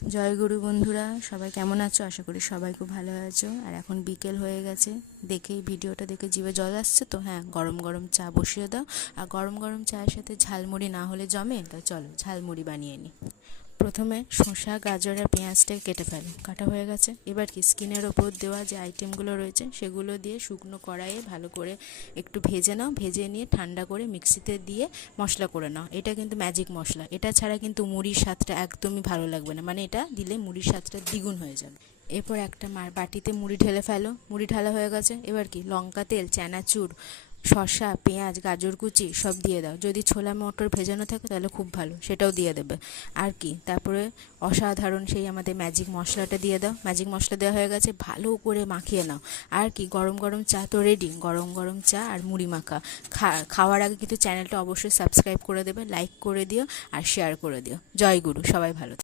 জয় গুরু বন্ধুরা, সবাই কেমন আছো? আশা করি সবাই খুব ভালো আছো। আর এখন বিকেল হয়ে গেছে, দেখেই ভিডিওটা দেখে জিভে জল আসছে তো। হ্যাঁ, গরম গরম চা বসিয়ে দাও। আর গরম গরম চায়ের সাথে ঝালমুড়ি না হলে জমে? তো চলো ঝালমুড়ি বানিয়ে নিই। প্রথমে শসা, গাজর আর পেঁয়াজটাকে কেটে ফেলো। কাটা হয়ে গেছে। এবার কি স্কিনের ওপর দেওয়া যে আইটেমগুলো রয়েছে সেগুলো দিয়ে শুকনো কড়াইয়ে ভালো করে একটু ভেজে নাও। ভেজে নিয়ে ঠান্ডা করে মিক্সিতে দিয়ে মশলা করে নাও। এটা কিন্তু ম্যাজিক মশলা, এটা ছাড়া কিন্তু মুড়ির স্বাদটা একদমই ভালো লাগবে না, মানে এটা দিলে মুড়ির স্বাদটা দ্বিগুণ হয়ে যাবে। এরপর একটা বাটিতে মুড়ি ঢেলে ফেলো। মুড়ি ঢালা হয়ে গেছে। এবার কি লঙ্কা তেল, চানাচুর, শসা, পেঁয়াজ, গাজর কুচি সব দিয়ে দাও। যদি ছোলা মটর ভেজানো থাকে তাহলে খুব ভালো, সেটাও দিয়ে দেবে। আর কি তারপরে অসাধারণ সেই আমাদের ম্যাজিক মশলাটা দিয়ে দাও। ম্যাজিক মশলা দেওয়া হয়ে গেছে, ভালো করে মাখিয়ে নাও। আর কি গরম গরম চা তো রেডি। গরম গরম চা আর মুড়ি মাখা। খাওয়ার আগে কিন্তু চ্যানেলটা অবশ্যই সাবস্ক্রাইব করে দেবে, লাইক করে দিও আর শেয়ার করে দিও। জয় গুরু, সবাই ভালো।